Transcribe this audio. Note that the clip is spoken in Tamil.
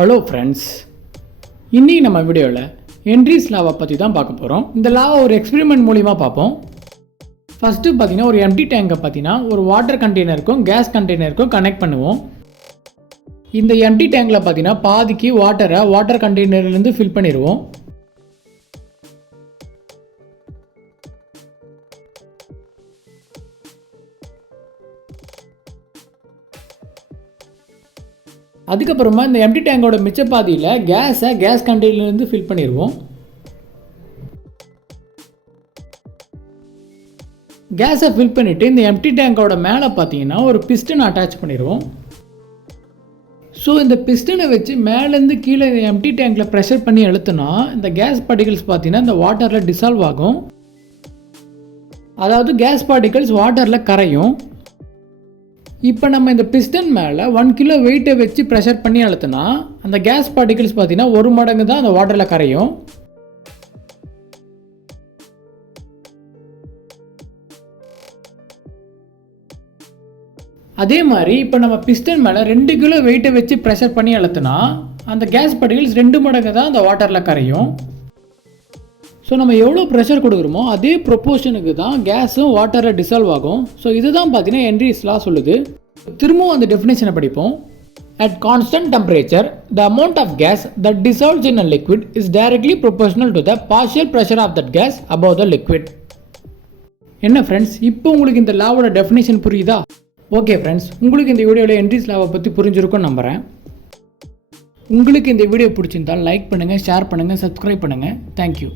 ஹலோ ஃப்ரெண்ட்ஸ், இன்றைக்கி நம்ம வீடியோவில் ஹென்ரிஸ் லாவை பற்றி தான் பார்க்க போகிறோம். இந்த லாவை ஒரு எக்ஸ்பெரிமெண்ட் மூலிமா பார்ப்போம். ஃபஸ்ட்டு பார்த்தீங்கன்னா ஒரு எம்டி டேங்கை பார்த்தீங்கன்னா ஒரு வாட்டர் கண்டெய்னருக்கும் கேஸ் கண்டெய்னருக்கும் கனெக்ட் பண்ணுவோம். இந்த எம்டி டேங்கில் பார்த்தீங்கன்னா பாதிக்கு வாட்டர் கண்டெய்னர்லேருந்து ஃபில் பண்ணிடுவோம். அதுக்கப்புறமா இந்த எம்டி டேங்கோட மிச்ச பாதியில் கேஸ் கண்டெய்னர்லேருந்து ஃபில் பண்ணிடுவோம். கேஸை ஃபில் பண்ணிவிட்டு இந்த எம்டி டேங்கோட மேலே பார்த்தீங்கன்னா ஒரு பிஸ்டன் அட்டாச் பண்ணிடுவோம். ஸோ இந்த பிஸ்டனை வச்சு மேலேருந்து கீழே இந்த எம்டி டேங்கில் ப்ரெஷர் பண்ணி அழுத்தினா இந்த கேஸ் பார்ட்டிகல்ஸ் பார்த்தீங்கன்னா இந்த வாட்டரில் டிசால்வ் ஆகும். அதாவது கேஸ் பார்ட்டிகல்ஸ் வாட்டரில் கரையும். இப்போ நம்ம இந்த பிஸ்டன் மேலே 1 கிலோ வெயிட்டை வச்சு ப்ரெஷர் பண்ணி அழுத்தினா அந்த கேஸ் பார்ட்டிகல்ஸ் பார்த்தீங்கன்னா 1 மடங்கு தான் அந்த வாட்டரில் கரையும். அதே மாதிரி இப்போ நம்ம பிஸ்டன் மேலே 2 கிலோ வெயிட்டை வச்சு ப்ரெஷர் பண்ணி அழுத்தினா அந்த கேஸ் பார்ட்டிகல்ஸ் 2 மடங்கு தான் அந்த வாட்டரில் கரையும். ஸோ நம்ம எவ்வளோ ப்ரெஷர் கொடுக்குறோமோ அதே ப்ரொப்போர்ஷனுக்கு தான் கேஸும் வாட்டரில் டிசால்வ் ஆகும். ஸோ இதுதான் பார்த்தீங்கன்னா ஹென்ரிஸ் லா சொல்லுது. திரும்பவும் அந்த டெஃபினேஷனை படிப்போம். At constant temperature, the amount of gas that dissolves in a liquid is directly proportional to the partial pressure of that gas above the liquid. என்ன ஃப்ரெண்ட்ஸ், இப்போ உங்களுக்கு இந்த லாவோட டெஃபினேஷன் புரியுதா? ஓகே ஃப்ரெண்ட்ஸ், உங்களுக்கு இந்த வீடியோவில் ஹென்ரிஸ் லாவை பற்றி புரிஞ்சிருக்கும்னு நம்புகிறேன். உங்களுக்கு இந்த வீடியோ பிடிச்சிருந்தால் லைக் பண்ணுங்கள், ஷேர் பண்ணுங்கள், சப்ஸ்கிரைப் பண்ணுங்கள். தேங்க்யூ.